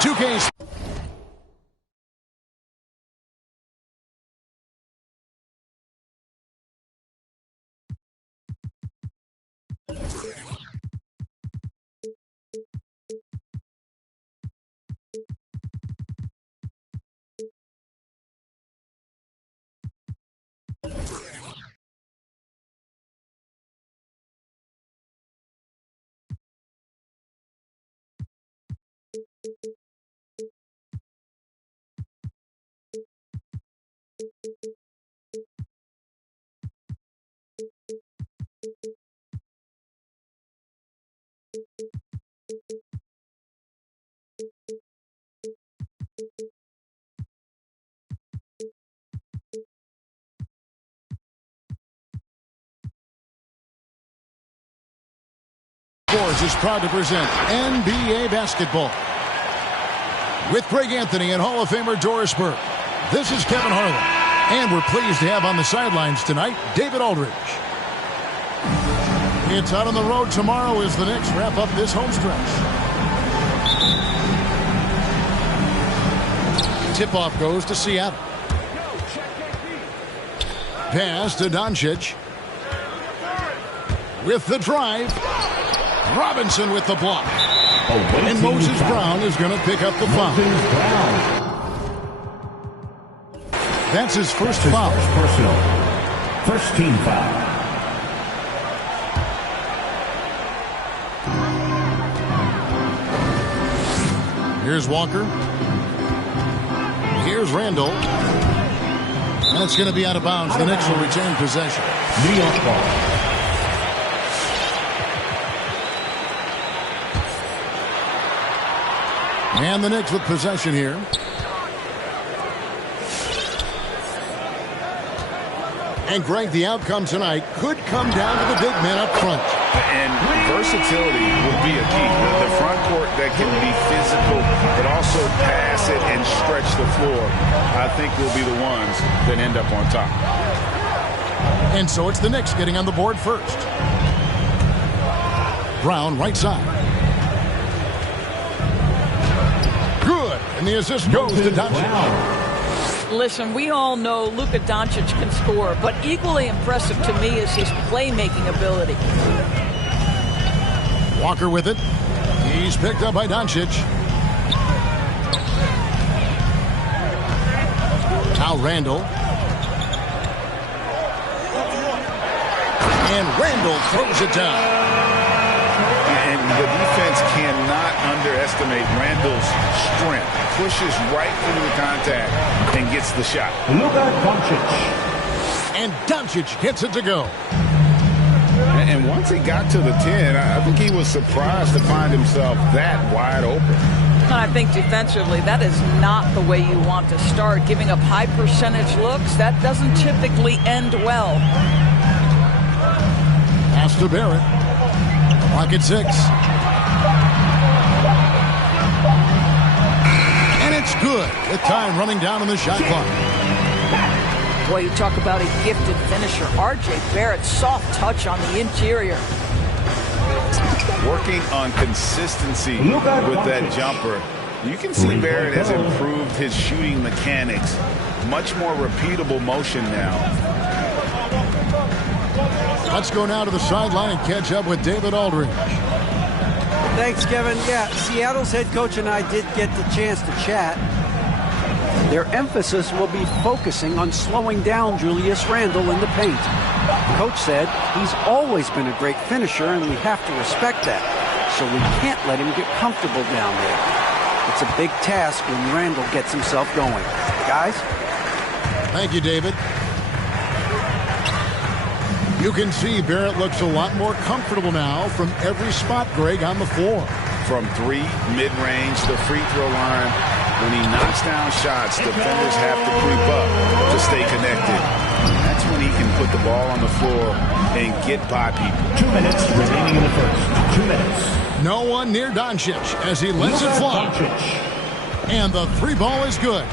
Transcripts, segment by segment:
Two games. Is proud to present NBA basketball. With Greg Anthony and Hall of Famer Doris Burke, this is Kevin Harlan. And we're pleased to have on the sidelines tonight, David Aldridge. It's out on the road tomorrow as the Knicks wrap up this home stretch. Tip-off goes to Seattle. Pass to Doncic. With the drive. Robinson with the block. And Moses Brown is going to pick up the foul. That's his first foul. Personal. First team foul. Here's Walker. Here's Randall. That's going to be out of bounds. The Knicks will retain possession. New York ball. And the Knicks with possession here. And Greg, the outcome tonight could come down to the big men up front. And versatility will be a key. The front court that can be physical, but also pass it and stretch the floor, I think will be the ones that end up on top. And so it's the Knicks getting on the board first. Brown right side. Good. And the assist goes to Doncic. Listen, we all know Luka Doncic can score, but equally impressive to me is his playmaking ability. Walker with it. He's picked up by Doncic. Now Randall. And Randall throws it down. And the defense cannot underestimate Randall's strength. Pushes right through the contact and gets the shot. Luka Doncic. And Doncic gets it to go. And once he got to the 10, I think he was surprised to find himself that wide open. And I think defensively, that is not the way you want to start. Giving up high percentage looks, that doesn't typically end well. Pass to Barrett. Clock at 6. And it's good. With time running down on the shot clock. Boy, you talk about a gifted finisher. R.J. Barrett, soft touch on the interior. Working on consistency with that jumper. You can see Barrett has improved his shooting mechanics. Much more repeatable motion now. Let's go now to the sideline and catch up with David Aldridge. Thanks, Kevin. Yeah, Seattle's head coach and I did get the chance to chat. Their emphasis will be focusing on slowing down Julius Randle in the paint. The coach said he's always been a great finisher, and we have to respect that. So we can't let him get comfortable down there. It's a big task when Randle gets himself going. Guys? Thank you, David. You can see Barrett looks a lot more comfortable now from every spot, Greg, on the floor. From 3, mid-range, the free throw line. When he knocks down shots, defenders have to creep up to stay connected. That's when he can put the ball on the floor and get by people. 2 minutes remaining in the first. 2 minutes. No one near Doncic as he lets it fly. And the 3 ball is good.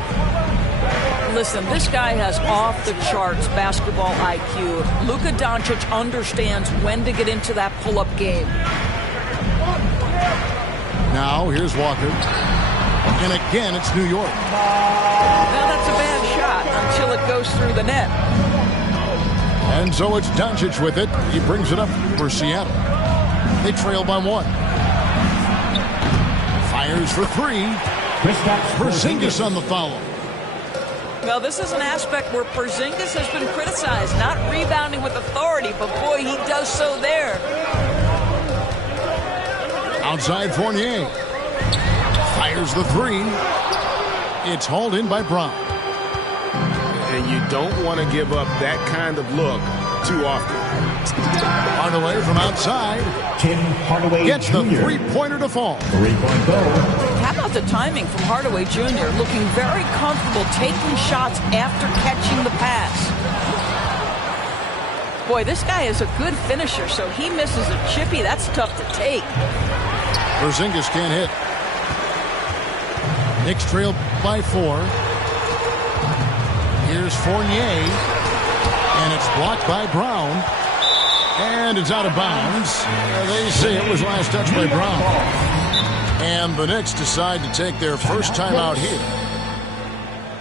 Listen, this guy has off-the-charts basketball IQ. Luka Doncic understands when to get into that pull-up game. Now, here's Walker. And again, it's New York. Now, that's a bad shot until it goes through the net. And so it's Doncic with it. He brings it up for Seattle. They trail by 1. Fires for 3. Porzingis on the foul. Well, this is an aspect where Porzingis has been criticized, not rebounding with authority, but boy, he does so there. Outside Fournier. Fires the 3. It's hauled in by Brown. And you don't want to give up that kind of look too often. Hardaway from outside. Tim Hardaway Gets Jr. the three-pointer to fall. 3-point goal. How about the timing from Hardaway Jr., looking very comfortable taking shots after catching the pass. Boy, this guy is a good finisher, so he misses a chippy. That's tough to take. Porzingis can't hit. Knicks trail by 4. Here's Fournier. And it's blocked by Brown. And it's out of bounds. They say it was last touched by Brown. And the Knicks decide to take their first time out here.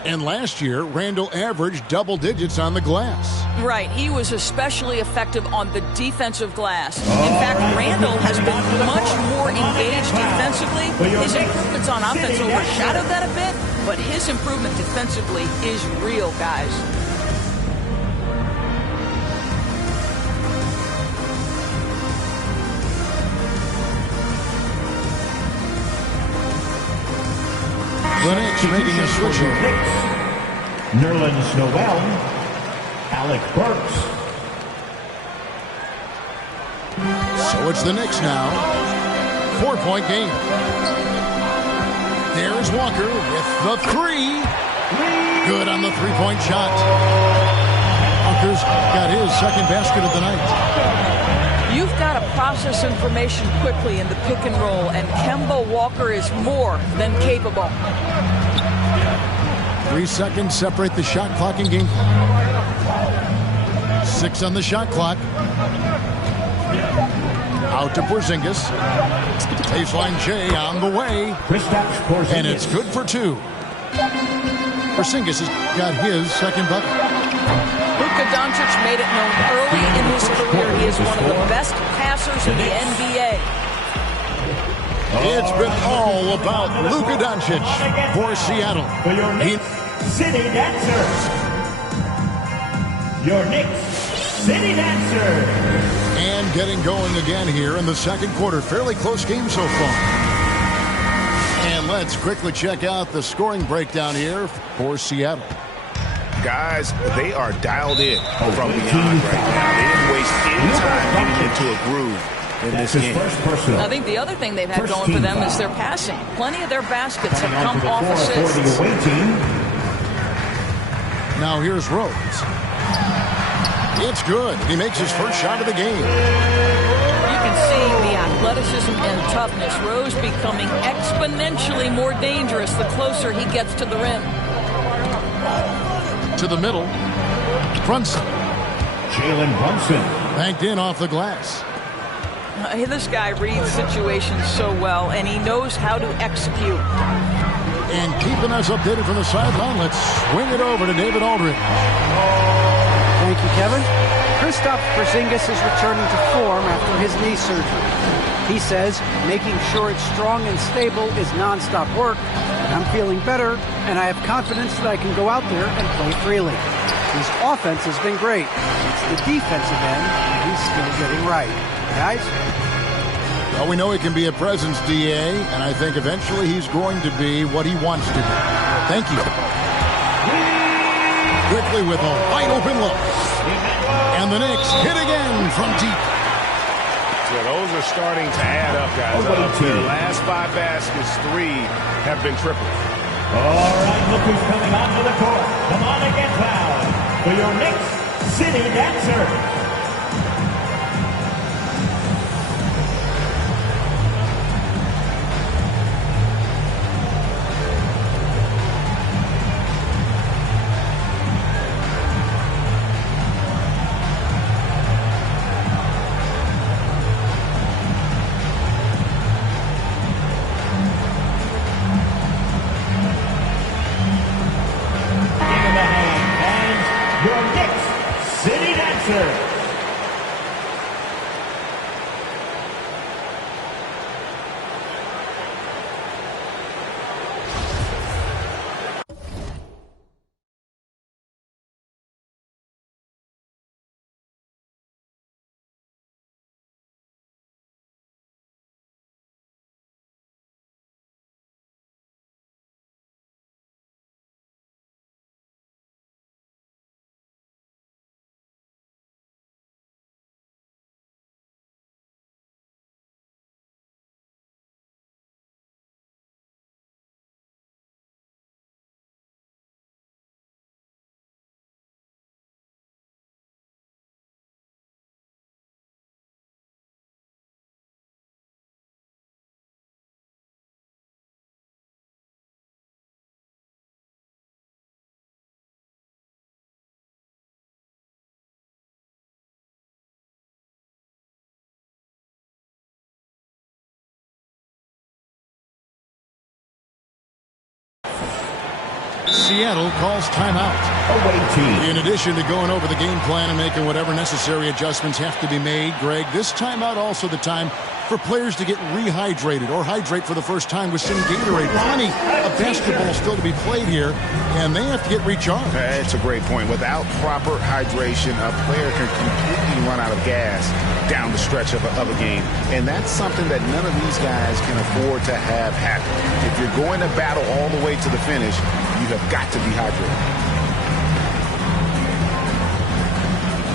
And last year, Randall averaged double digits on the glass. Right, he was especially effective on the defensive glass. In fact, Randall has been much more engaged defensively. His improvements on offense overshadowed that a bit, but his improvement defensively is real, guys. The Knicks making a switch here. Nerlens Noel. Alec Burks. So it's the Knicks now. 4-point game. There's Walker with the 3. Good on the 3-point shot. Walker's got his second basket of the night. You've got to process information quickly in the pick and roll, and Kemba Walker is more than capable. 3 seconds separate the shot clock and game clock. 6 on the shot clock. Out to Porzingis. Baseline J on the way. And it's good for 2. Porzingis has got his second bucket. Luka Doncic made it known early in his career he is one of the best passers in the NBA. It's been all about Luka Doncic for Seattle. For your Knicks City Dancers. Your Knicks City Dancers. And getting going again here in the second quarter. Fairly close game so far. And let's quickly check out the scoring breakdown here for Seattle. Guys, they are dialed in from beyond right now. They didn't waste any time getting into a groove in this game. I think the other thing they've had going for them is their passing. Plenty of their baskets have come off assists. Now here's Rose. It's good. He makes his first shot of the game. You can see the athleticism and toughness. Rose becoming exponentially more dangerous the closer he gets to the rim. To the middle. Brunson. Jalen Brunson. Banked in off the glass. This guy reads situations so well, and he knows how to execute. And keeping us updated from the sideline, let's swing it over to David Aldridge. Thank you, Kevin. Kristaps Porzingis is returning to form after his knee surgery. He says making sure it's strong and stable is nonstop work. I'm feeling better, and I have confidence that I can go out there and play freely. His offense has been great. It's the defensive end that he's still getting right. Guys? Well, we know he can be a presence, DA, and I think eventually he's going to be what he wants to be. Thank you. Quickly with a wide open look. And the Knicks hit again from deep. Yeah, those are starting to add up, guys. Their last 5 baskets, 3 have been triple. All right, look who's coming onto the court. Come on and get loud for your Knicks City Dancer. Seattle calls timeout. Away team. In addition to going over the game plan and making whatever necessary adjustments have to be made, Greg, this timeout also the time for players to get rehydrated or hydrate for the first time with some Gatorade. Plenty of basketball still to be played here, and they have to get recharged. That's a great point. Without proper hydration, a player can completely run out of gas down the stretch of a game. And that's something that none of these guys can afford to have happen. If you're going to battle all the way to the finish, you have got to be hydrated.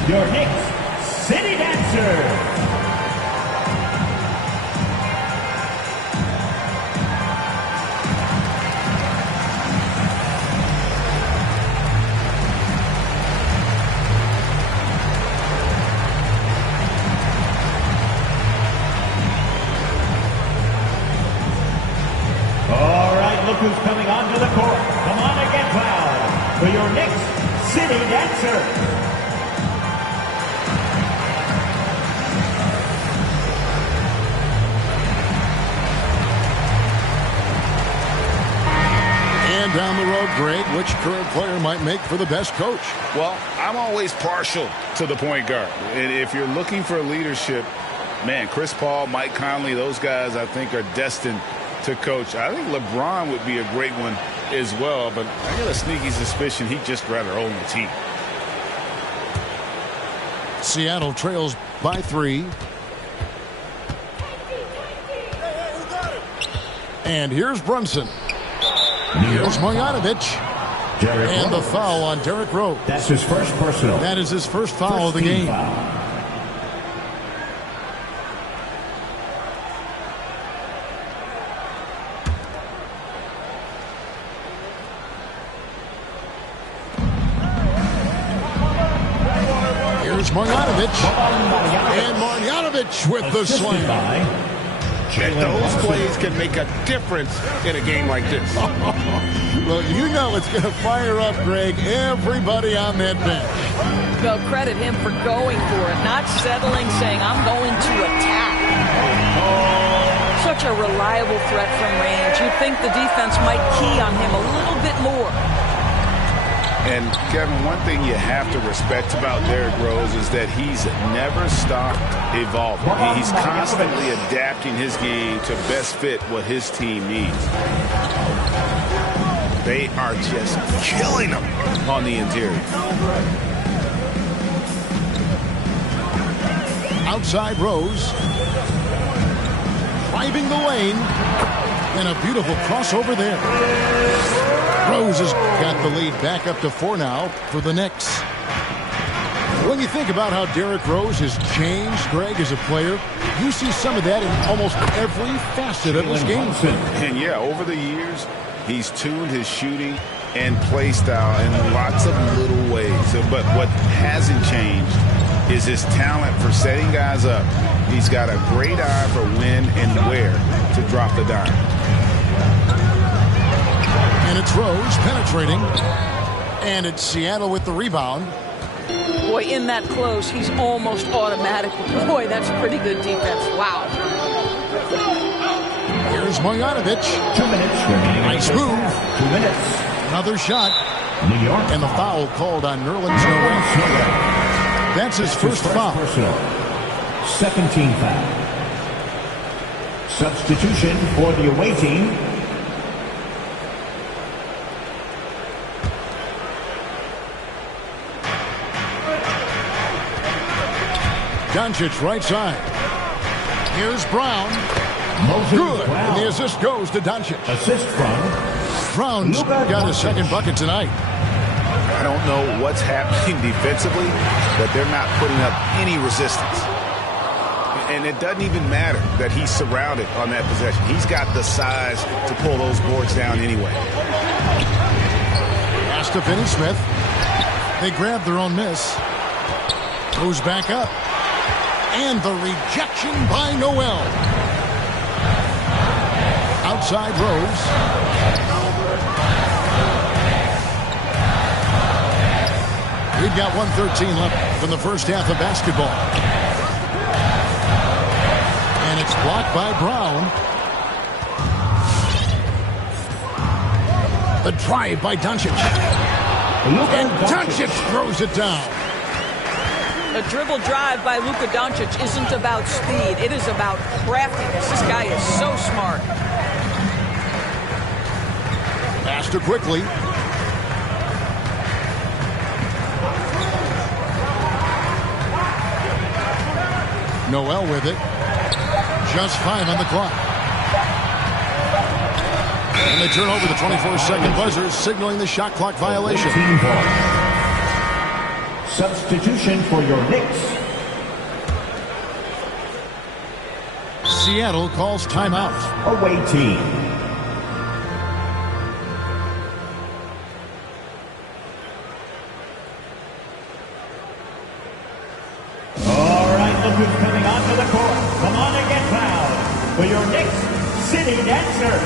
Your Knicks City Dancer. Look who's coming onto the court. Come on and get fouled for your Knicks City Dancer. And down the road, Greg, which current player might make for the best coach? Well, I'm always partial to the point guard. And if you're looking for leadership, man, Chris Paul, Mike Conley, those guys I think are destined to coach. I think LeBron would be a great one as well, but I got a sneaky suspicion he'd just rather own the team. Seattle trails by 3. And here's Brunson. Here's Marjanovic. And the foul on Derrick Rose. That's his first personal. That is his first foul of the game. Foul. Marjanovic. And Marjanovic with the slam. Those plays can make a difference in a game like this. Well, you know it's going to fire up, Greg, everybody on that bench. Well, credit him for going for it, not settling, saying, I'm going to attack. Such a reliable threat from range. You'd think the defense might key on him a little bit more. And, Kevin, one thing you have to respect about Derrick Rose is that he's never stopped evolving. He's constantly adapting his game to best fit what his team needs. They are just killing him on the interior. Outside Rose. Driving the lane. And a beautiful crossover there. Rose has got the lead back up to 4 now for the Knicks. When you think about how Derrick Rose has changed, Greg, as a player, you see some of that in almost every facet of his game. And yeah, over the years, he's tuned his shooting and play style in lots of little ways. But what hasn't changed is his talent for setting guys up. He's got a great eye for when and where to drop the dime. And it's Rose penetrating. And it's Seattle with the rebound. Boy, in that close, he's almost automatic. Boy, that's pretty good defense. Wow. Here's Marjanovic. 2 minutes remaining. Nice move. 2 minutes. Another shot. New York. And the foul called on Nerlens Noel. That's his first foul. Personal. Second team foul. Substitution for the away team. Doncic right side. Here's Brown. Good. And the assist goes to Doncic. Assist from Brown's got his second bucket tonight. I don't know what's happening defensively, but they're not putting up any resistance. And it doesn't even matter that he's surrounded on that possession. He's got the size to pull those boards down anyway. Pass to Finney-Smith. They grab their own miss. Goes back up. And the rejection by Noel. Outside Rose. We've got 1:13 left from the first half of basketball. And it's blocked by Brown. The drive by Doncic. And Doncic throws it down. A dribble drive by Luka Doncic isn't about speed. It is about craftiness. This guy is so smart. Faster quickly. Noel with it. Just 5 on the clock. And they turn over the 24-second buzzer, signaling the shot clock violation. Team ball. Substitution for your Knicks. Seattle calls timeout. Away team. All right, look who's coming onto the court. Come on and get fouled for your Knicks City Dancer.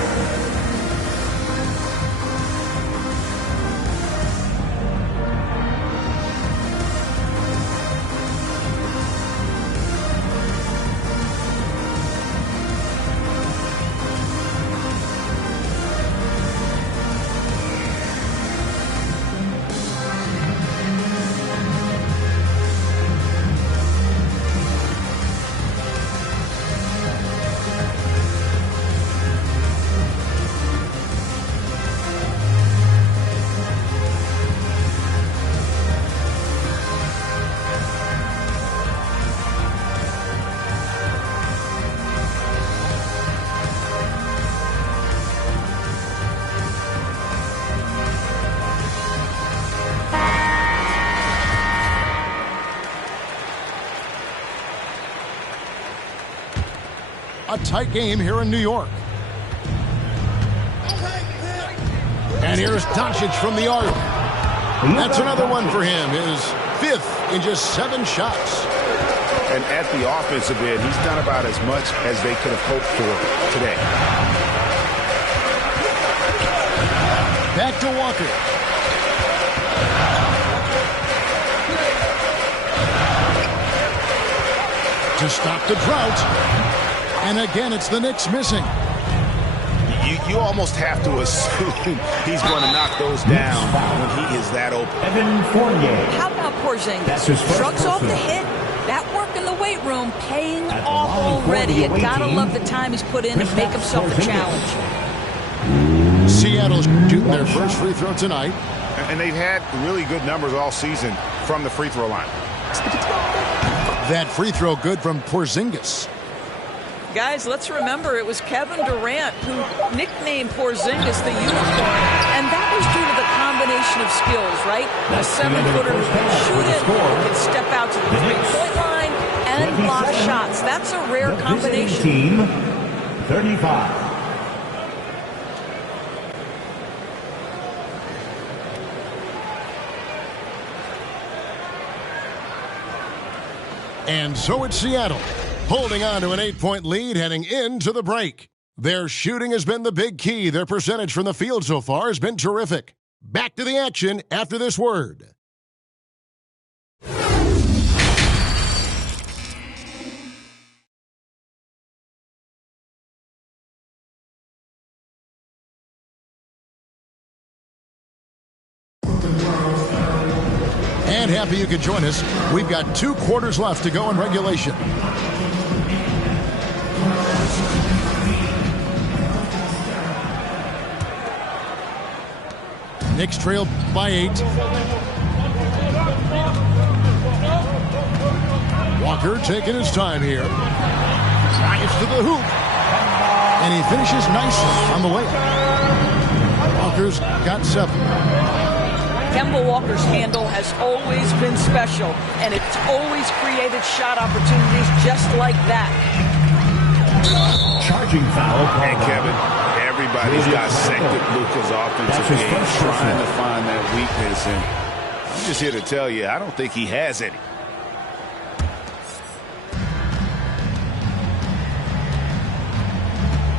A tight game here in New York. And here's Doncic from the arc. That's another one for him. His 5th in just 7 shots. And at the offensive end, he's done about as much as they could have hoped for today. Back to Walker. To stop the drought. And again, it's the Knicks missing. You almost have to assume he's going to knock those down when he is that open. Evan Fournier. How about Porzingis? That's his first Shrugs off the personal. hit. That work in the weight room paying At the off line for already. the You away gotta team, love the time he's put in to make himself a Porzingis. challenge. Seattle's shooting their first free throw tonight. And they've had really good numbers all season from the free throw line. That free throw good from Porzingis. Guys, let's remember it was Kevin Durant who nicknamed Porzingis the unicorn, and that was due to the combination of skills, right? A 7-footer who can shoot it, who can step out to the three-point line, and block shots. That's a rare combination. Team 35. And so it's Seattle, holding on to an 8-point lead heading into the break. Their shooting has been the big key. Their percentage from the field so far has been terrific. Back to the action after this word. And happy you could join us. We've got 2 quarters left to go in regulation. Knicks trail by 8. Walker taking his time here. Drives to the hoop. And he finishes nicely on the way. Walker's got 7. Kemba Walker's handle has always been special, and it's always created shot opportunities just like that. Charging foul. And Kevin, everybody's dissected Luka's offensive game, trying to find that weakness, and I'm just here to tell you, I don't think he has any.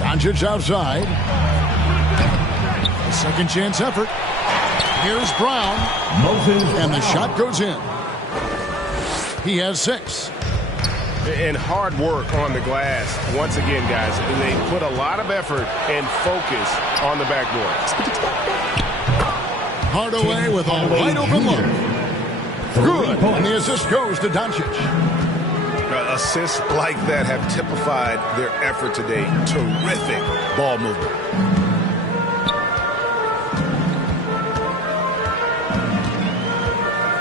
Doncic outside. A second chance effort. Here's Brown. And the shot goes in. He has 6. And hard work on the glass. Once again, guys, they put a lot of effort and focus on the backboard. Hardaway with a wide open look. Good. And the assist goes to Doncic. Assists like that have typified their effort today. Terrific ball movement.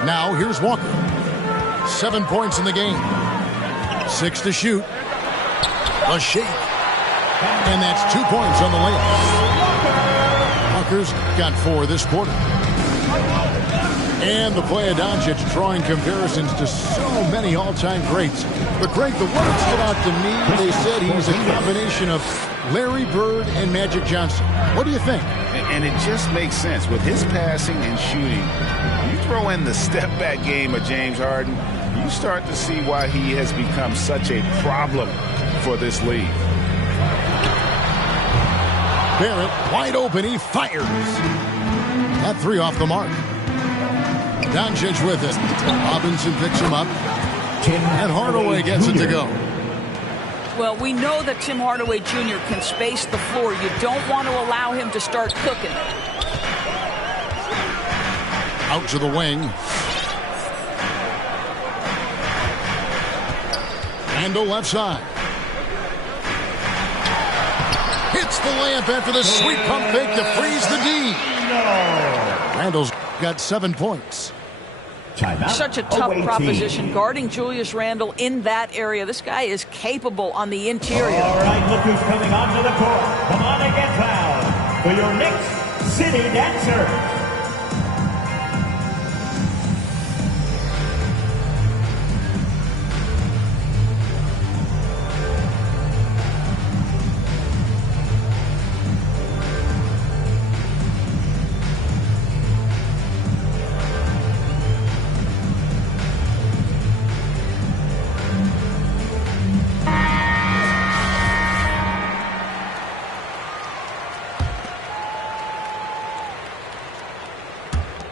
Now here's Walker. 7 points in the game. 6 to shoot. A shake. And that's 2 points on the layup. Walker's got 4 this quarter. And the play of Doncic drawing comparisons to so many all-time greats. But Greg, the one that stood out to me, they said he's a combination of Larry Bird and Magic Johnson. What do you think? And it just makes sense. With his passing and shooting, you throw in the step-back game of James Harden, you start to see why he has become such a problem for this league. Barrett wide open, he fires. That 3 off the mark. Doncic with it. Robinson picks him up. And Hardaway gets it to go. Well, we know that Tim Hardaway Jr. can space the floor. You don't want to allow him to start cooking. Out to the wing. Randle left side. Hits the layup after the sweet pump fake to freeze the D. Randle's got 7 points. Such a tough proposition guarding Julius Randle in that area. This guy is capable on the interior. All right, look who's coming onto the court. Come on and get fouled for your Knicks City Dancer.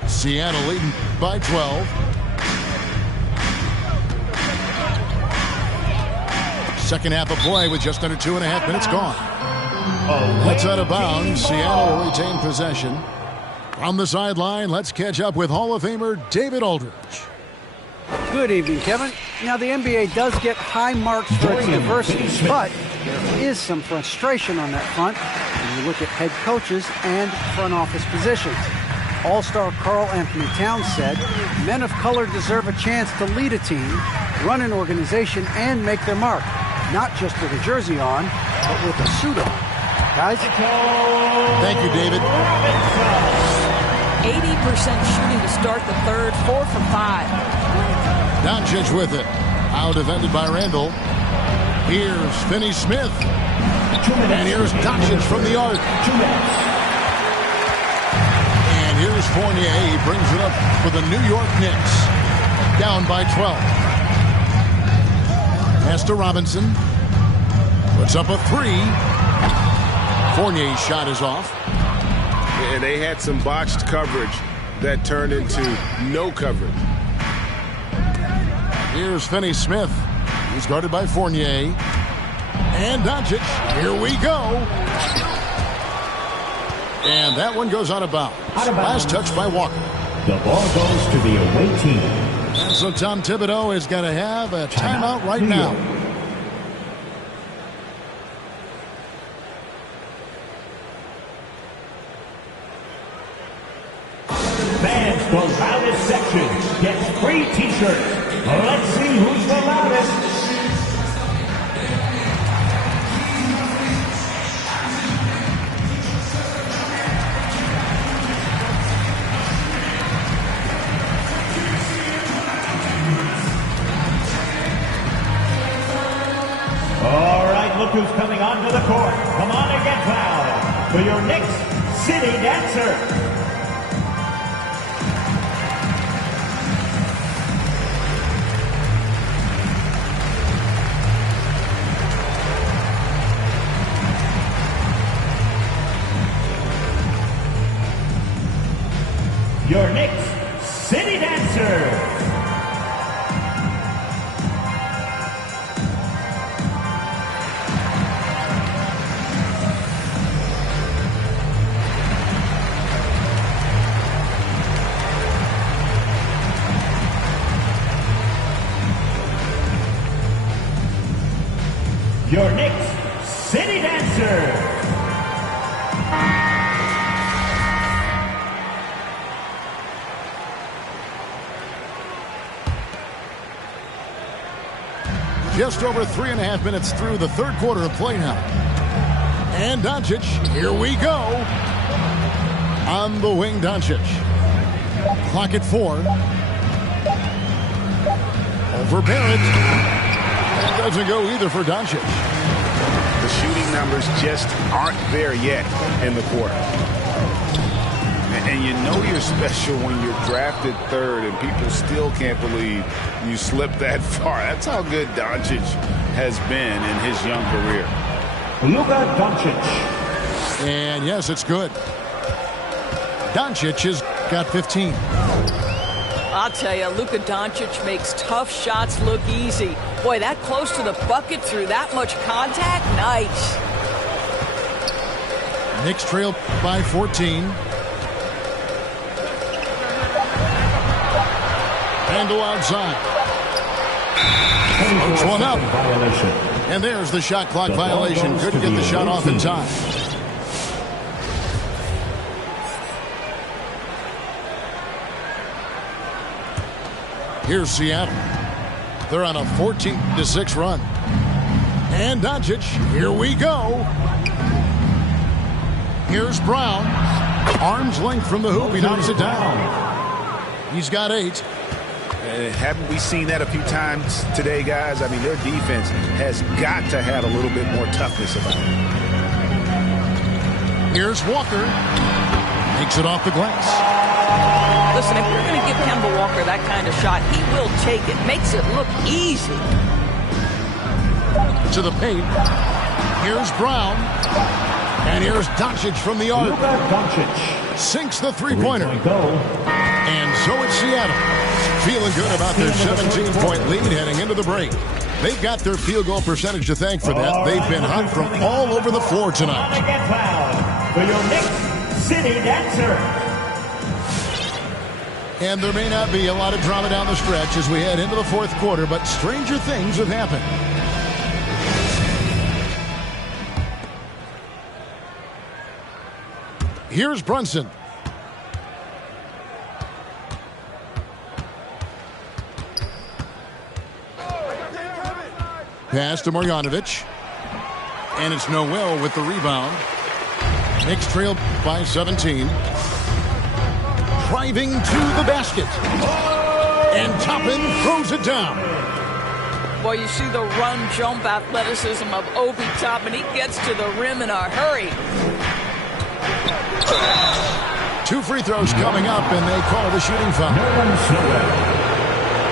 Seattle leading by 12. Second half of play with just under 2.5 minutes gone. That's out of bounds. Seattle will retain possession. From the sideline, let's catch up with Hall of Famer David Aldridge. Good evening, Kevin. Now, the NBA does get high marks for its diversity, but there is some frustration on that front when you look at head coaches and front office positions. All-star Karl Anthony Towns said, men of color deserve a chance to lead a team, run an organization, and make their mark. Not just with a jersey on, but with a suit on. Guys? Thank you, David. 80% shooting to start the third, 4 for 5. Doncic with it. Out defended by Randle. Here's Finney-Smith. And here's Doncic from the arc. And here's Fournier. He brings it up for the New York Knicks. Down by 12. Pass to Robinson. Puts up a 3. Fournier's shot is off. And they had some botched coverage that turned into no coverage. Here's Finney-Smith. He's guarded by Fournier. And Doncic. Here we go. And that one goes out of bounds. Last touch by Walker. The ball goes to the away team. And so Tom Thibodeau is going to have a timeout right now. Fans, the loudest section gets free t-shirts. Let's see who's the loudest. All right, look who's coming onto the court. Come on and get fouled for your Knicks City Dancer. Your Knicks City Dancer. your Knicks City Dancer. Just over 3.5 minutes through the third quarter of play now. And Doncic, here we go. On the wing, Doncic. Clock at 4. Over Barrett. That doesn't go either for Doncic. The shooting numbers just aren't there yet in the quarter. And you know you're special when you're drafted third and people still can't believe you slipped that far. That's how good Doncic has been in his young career. Luka Doncic. And yes, it's good. Doncic has got 15. I'll tell you, Luka Doncic makes tough shots look easy. Boy, that close to the bucket through that much contact, nice. Knicks trail by 14. Randle outside. Smokes one up. And there's the shot clock violation. Couldn't get the shot off in time. Here's Seattle. They're on a 14-6 run. And Doncic, here we go. Here's Brown. Arm's length from the hoop. He knocks it down. He's got 8. Haven't we seen that a few times today, guys? I mean, their defense has got to have a little bit more toughness about it. Here's Walker. Makes it off the glass. Listen, if you're going to give Kemba Walker that kind of shot, he will take it. Makes it look easy. To the paint. Here's Brown. And here's Doncic from the arc. Luka Doncic Sinks the three-pointer. And so it's Seattle. Feeling good about their 17-point lead heading into the break. They've got their field goal percentage to thank for that. They've been hot from all over the floor tonight. Get fouled for your Knicks City Dancer. And there may not be a lot of drama down the stretch as we head into the fourth quarter, but stranger things have happened. Here's Brunson. Pass to Marjanovic. And it's Noel with the rebound. Knicks trail by 17. Driving to the basket. And Toppin throws it down. Boy, you see the run-jump athleticism of Obi Toppin. He gets to the rim in a hurry. 2 free throws coming up, and they call the shooting foul.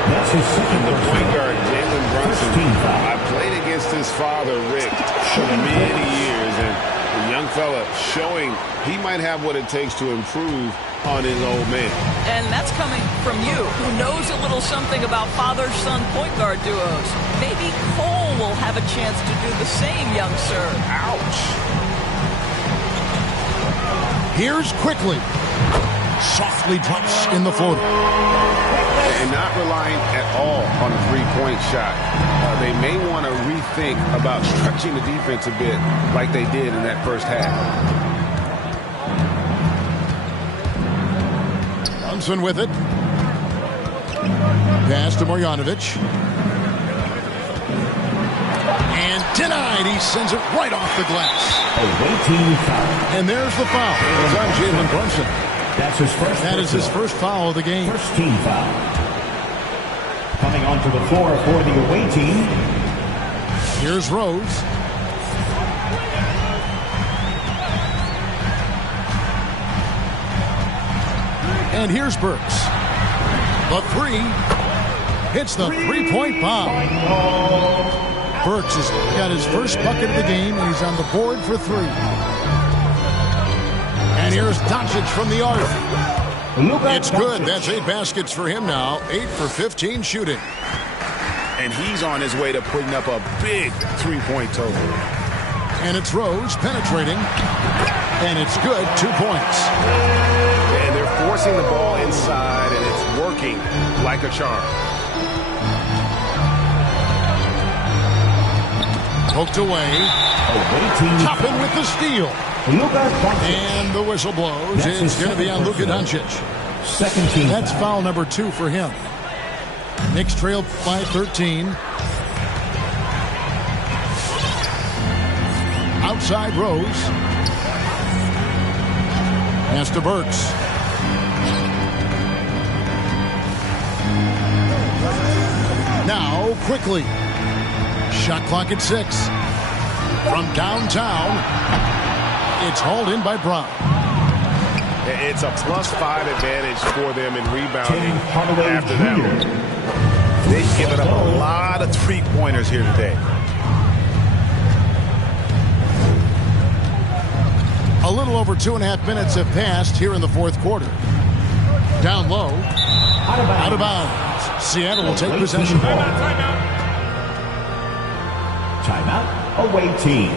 That's his second. The point guard, Jalen Brunson. I played against his father, Rick, for many years, and the young fella showing he might have what it takes to improve on his old man. And that's coming from you, who knows a little something about father-son point guard duos. Maybe Cole will have a chance to do the same, young sir. Ouch. Here's Quickly. Softly drops in the floater. And not relying at all on a three-point shot. They may want to rethink about stretching the defense a bit like they did in that first half. Brunson with it. Pass to Marjanovic. And denied. He sends it right off the glass. And there's the foul. It's on Jalen Brunson. That's his first. That is his first foul of the game. First team foul. Coming onto the floor for the away team. Here's Rose. And here's Burks. The 3 hits the three-point bomb. Burks has got his first bucket of the game, and he's on the board for 3. And here's Doncic from the arc. It's good. That's 8 baskets for him now. 8 for 15 shooting. And he's on his way to putting up a big three-point total. And it's Rose penetrating. And it's good. 2 points. And they're forcing the ball inside, and it's working like a charm. Poked away. Top in with the steal. And the whistle blows. It's going to be on Luka Doncic. Second team. That's foul number 2 for him. Knicks trail by 13. Outside Rose. Pass to Burks. Now, quickly. Shot clock at 6. From downtown, it's hauled in by Brown. It's a +5 advantage for them in rebounding after that one. They've given up a lot of three-pointers here today. A little over 2.5 minutes have passed here in the fourth quarter. Down low. Out of bounds. Seattle will take possession. Timeout, away team.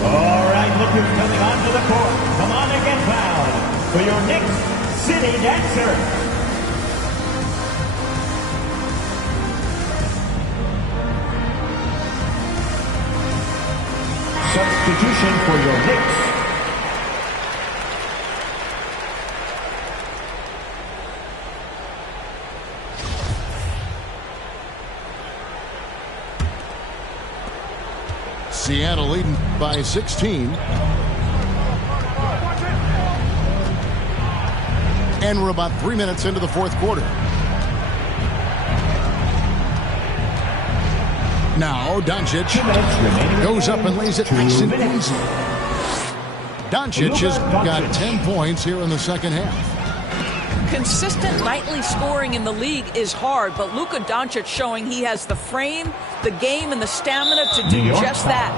All right, look who's coming onto the court. Come on and get fouled for your Knicks City Dancer. Substitution for your Knicks. Seattle leading by 16. And we're about 3 minutes into the fourth quarter. Now Doncic goes up and lays it nice and easy. Doncic has got 10 points here in the second half. Consistent nightly scoring in the league is hard, but Luka Doncic showing he has the frame, the game, and the stamina to do just that.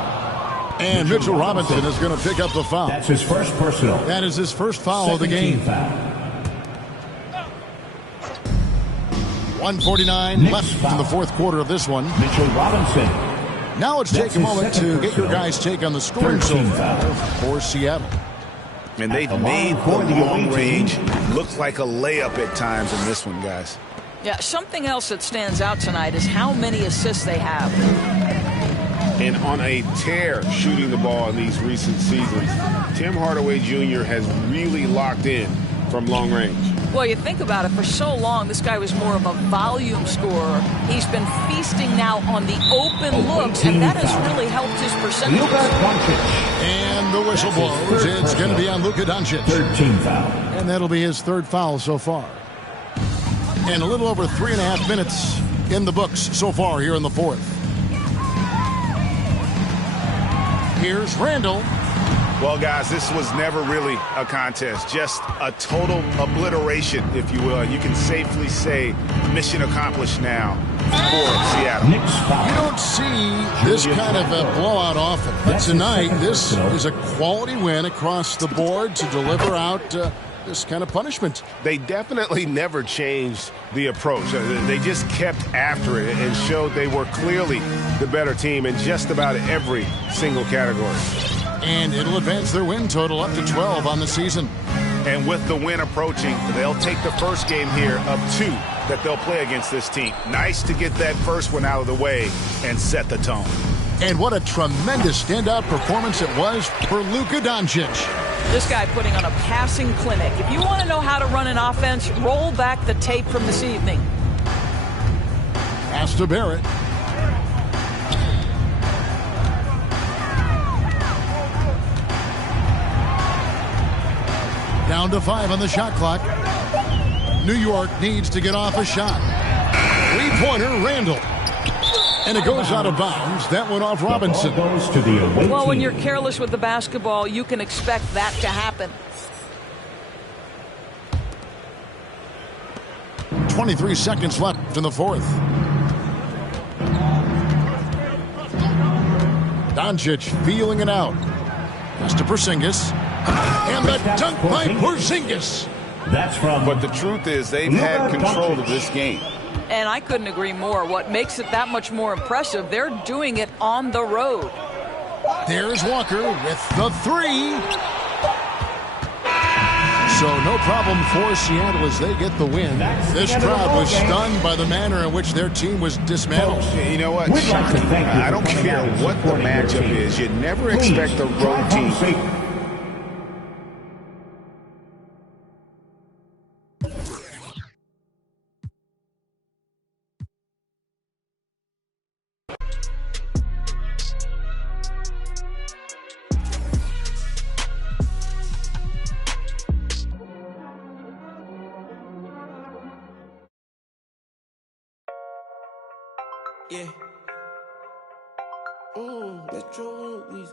And Mitchell Robinson is going to pick up the foul. That's his first personal. That is his first foul of the game. 1:49 left in the fourth quarter of this one. Mitchell Robinson. Now let's take a moment to get your guys' take on the scoring so far for Seattle. And they've made the long range look like a layup at times in this one, guys. Yeah, something else that stands out tonight is how many assists they have. And on a tear shooting the ball in these recent seasons, Tim Hardaway Jr. has really locked in from long range. Well, you think about it, for so long, this guy was more of a volume scorer. He's been feasting now on the open looks, and that has really helped his percentages. And the whistle blows. It's going to be on Luka Doncic. 13 foul. And that'll be his third foul so far. And a little over 3.5 minutes in the books so far here in the fourth. Here's Randall. Well, guys, this was never really a contest, just a total obliteration, if you will. You can safely say mission accomplished now for Seattle. You don't see this kind of a blowout often, but tonight this is a quality win across the board to deliver out this kind of punishment. They definitely never changed the approach. They just kept after it and showed they were clearly the better team in just about every single category. And it'll advance their win total up to 12 on the season. And with the win approaching, they'll take the first game here of 2 that they'll play against this team. Nice to get that first one out of the way and set the tone. And what a tremendous standout performance it was for Luka Doncic. This guy putting on a passing clinic. If you want to know how to run an offense, roll back the tape from this evening. Pass to Barrett. Down to 5 on the shot clock. New York needs to get off a shot. Three-pointer, Randall. And it goes out of bounds. That went off Robinson. Well, when you're careless with the basketball, you can expect that to happen. 23 seconds left in the fourth. Doncic feeling it out. Pass to Porzingis. And the dunk by Porzingis. But the truth is they've had control of this game. And I couldn't agree more. What makes it that much more impressive, they're doing it on the road. There's Walker with the 3. So no problem for Seattle as they get the win. This crowd was stunned by the manner in which their team was dismantled. You know what? I don't care what the matchup is. You never expect a road team. Yeah. Metro we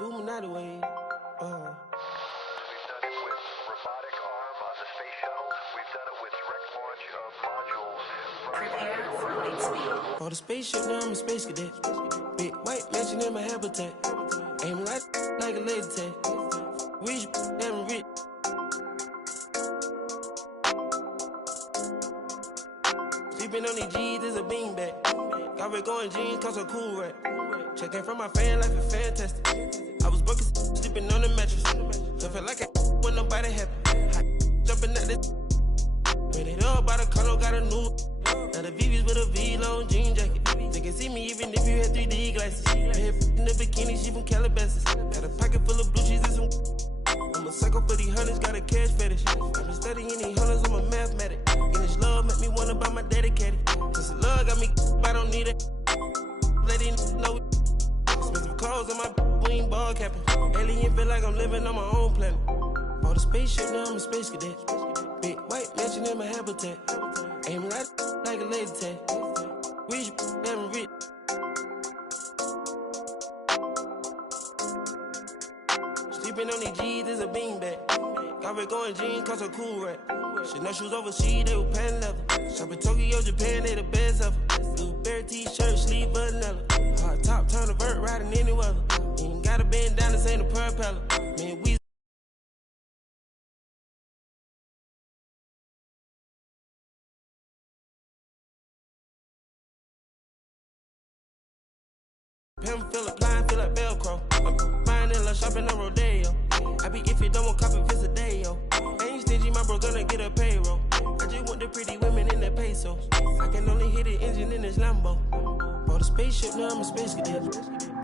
booming out the way. We've done it with robotic arm on the space shuttle. We've done it with direct launch of modules. Prepare for light speed. For the spaceship, now I'm a space cadet. Big white mansion in my habitat. Aim like a laser tag. Rich, damn rich. Sleeping on these G's is a beanbag. Got red going jeans, cause a cool rap. Checking from my fan life is fantastic. I was broken, sleeping on the mattress. So feel like I when nobody happy. Jumping at this. Made it up by the color, got a new. Now the VV's with a V-long jean jacket. They can see me even if you had 3D glasses. My head in the bikini, she from Calabasas. Got a pocket full of blue cheese and some. I'm a psycho for these hunters, got a cash fetish. I've been studying these hunters, I'm a mathematic. And this love make me wanna buy my daddy caddy. This love got me, I don't need it. Letting know expensive clothes on my wing ball capping. Alien feel like I'm living on my own planet. For the spaceship, now I'm a space cadet. Big white mansion in my habitat. Aim like a laser tag. Rich, damn rich. Sleeping on these G's is a beanbag. Got red going jeans, cause a cool rap. Chanel shoes overseas, they were pan leather. Shopping Tokyo, Japan, they the best ever. Blueberry t-shirt, sleeve vanilla. Hard top, turn a vert, riding any weather. You ain't gotta bend down, this ain't a propeller. Man, we Pimp feel like blind, feel like Velcro. I'm vanilla shopping on Rodeo. I be if you don't want copy, visit a day, yo. Ain't stingy, my bro gonna get a payroll. I just want the pretty women in their pesos. I can only hit the engine in this Lambo. For the spaceship, now I'm a space cadet.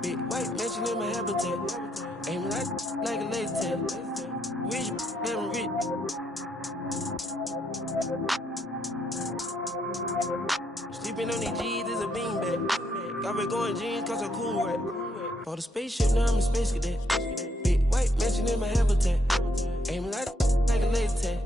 Big white mansion in my habitat. Aim like a laser tag. Rich, damn rich. Sleeping on these G's is a beanbag. Got red going jeans, cause a cool rap. For the spaceship, now I'm a space cadet. Big white mansion in my habitat. Aim like